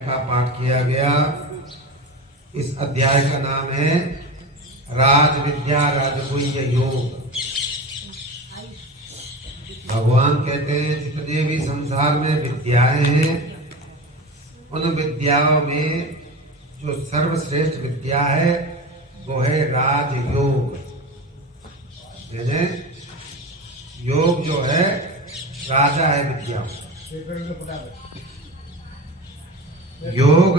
का पाठ किया गया। इस अध्याय का नाम है राज विद्या राजगुह्य योग। भगवान कहते हैं जितने भी संसार में विद्याएं हैं उन विद्याओं में जो सर्वश्रेष्ठ विद्या है वो है राजयोग। यानी योग जो है राजा है विद्या। योग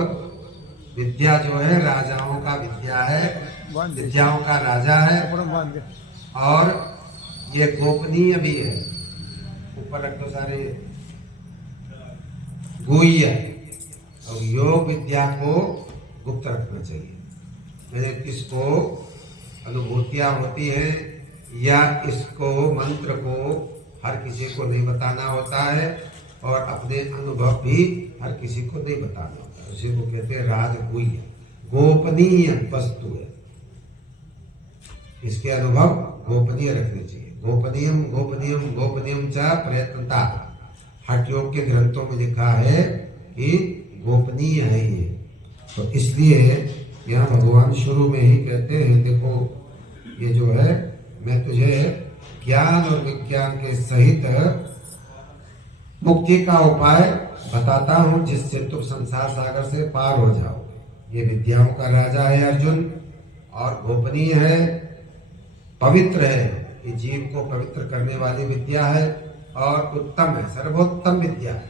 विद्या जो है राजाओं का विद्या है, विद्याओं का राजा है और ये गोपनीय भी है। ऊपर रख दो सारे गुह्य। और योग विद्या को गुप्त रखना चाहिए। मैंने किसको अनुभूतियां होती हैं या इसको मंत्र को हर किसी को नहीं बताना होता है और अपने अनुभव भी हर किसी को नहीं बताना होता है। उसी को कहते हैं राजगुह्य, गोपनीय वस्तु है। इसके अनुभव गोपनीय रखने चाहिए। गोपनीयम गोपनीयम गोपनीयम च प्रयत्नता। हठ योग के ग्रंथों में लिखा है कि गोपनीय है ये। तो इसलिए यहाँ भगवान शुरू में ही कहते हैं देखो ये जो है मैं तुझे ज्ञान और विज्ञान के सहित मुक्ति का उपाय बताता हूं जिससे तुम संसार सागर से पार हो जाओगे। ये विद्याओं का राजा है अर्जुन और गोपनीय है, पवित्र है। ये जीव को पवित्र करने वाली विद्या है और उत्तम है, सर्वोत्तम विद्या है।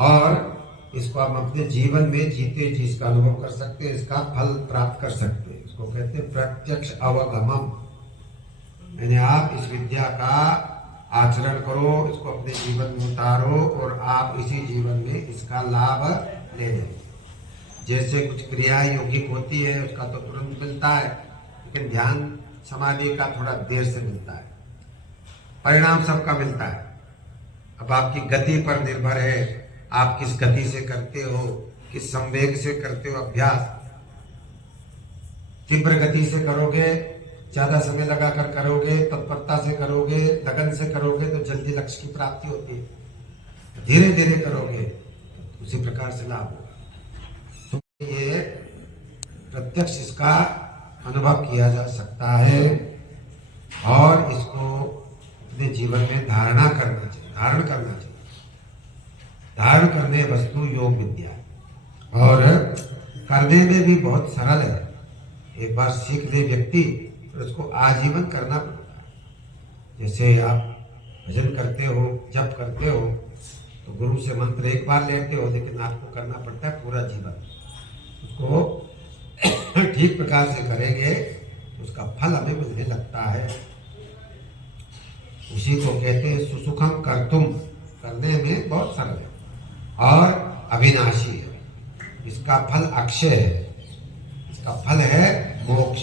और इसको हम अपने जीवन में जीते जी इसका अनुभव कर सकते हैं, इसका फल प्राप्त कर सकते हैं। इसको कहते हैं प्रत्यक्ष अवगमम। यानी आप इस विद्या का आचरण करो, इसको अपने जीवन में उतारो और आप इसी जीवन में इसका लाभ ले लें। जैसे कुछ क्रियाएं यौगिक होती है उसका तो तुरंत मिलता है, लेकिन ध्यान समाधि का थोड़ा देर से मिलता है। परिणाम सबका मिलता है। अब आपकी गति पर निर्भर है, आप किस गति से करते हो, किस संवेग से करते हो अभ्यास। तीव्र गति से करोगे, ज्यादा समय लगाकर करोगे, तत्परता से करोगे, लगन से करोगे तो जल्दी लक्ष्य की प्राप्ति होती है। धीरे धीरे करोगे तो उसी प्रकार से लाभ होगा। तो ये प्रत्यक्ष इसका अनुभव किया जा सकता है और इसको अपने जीवन में धारण करना चाहिए। धारण करने वस्तु योग विद्या है और करने में भी बहुत सरल है। एक बार सीख ले व्यक्ति तो उसको आजीवन करना पड़ता है। जैसे आप भजन करते हो, जप करते हो तो गुरु से मंत्र एक बार लेते हो, लेकिन आपको करना पड़ता है पूरा जीवन। उसको ठीक प्रकार से करेंगे तो उसका फल हमें मिलने लगता है। उसी को कहते हैं सुसुखम कर्तुम। करने में बहुत सरल है और अविनाशी है। इसका फल अक्षय है। इसका फल है मोक्ष,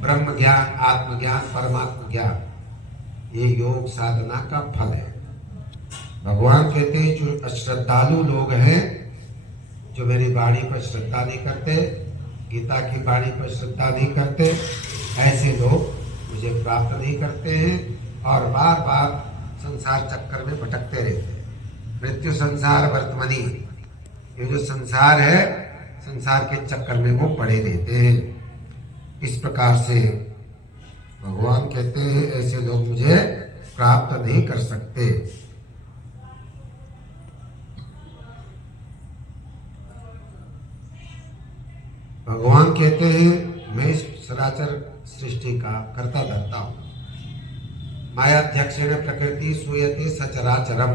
ब्रह्म ज्ञान, आत्मज्ञान, परमात्म ज्ञान। ये योग साधना का फल है। भगवान कहते हैं जो अश्रद्धालु लोग हैं, जो मेरी वाणी पर श्रद्धा नहीं करते, गीता की वाणी पर श्रद्धा नहीं करते, ऐसे लोग मुझे प्राप्त नहीं करते हैं और बार बार संसार चक्कर में भटकते रहते हैं। मृत्यु संसार वर्तमनी। ये जो संसार है, संसार के चक्कर में वो पड़े रहते हैं। इस प्रकार से भगवान कहते हैं ऐसे लोग मुझे प्राप्त नहीं कर सकते। भगवान कहते हैं मैं सराचर सृष्टि का कर्ता धर्ता हूं। मायाध्यक्षेण प्रकृति सूयते सचराचरम।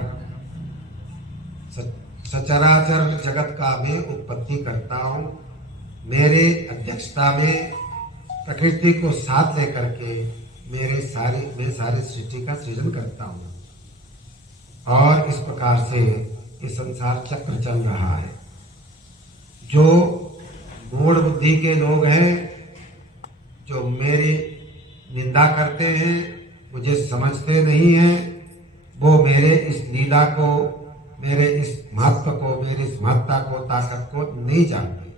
सचराचर जगत का मैं उत्पत्ति करता हूं। मेरे अध्यक्षता में प्रकृति को साथ लेकर के मैं सारी सृष्टि का सृजन करता हूं और इस प्रकार से ये संसार चक्र चल रहा है। जो मूढ़ बुद्धि के लोग हैं, जो मेरी निंदा करते हैं, मुझे समझते नहीं हैं, वो मेरे इस लीला को, मेरे इस महत्व को, मेरी इस महत्ता को, ताकत को नहीं जानते।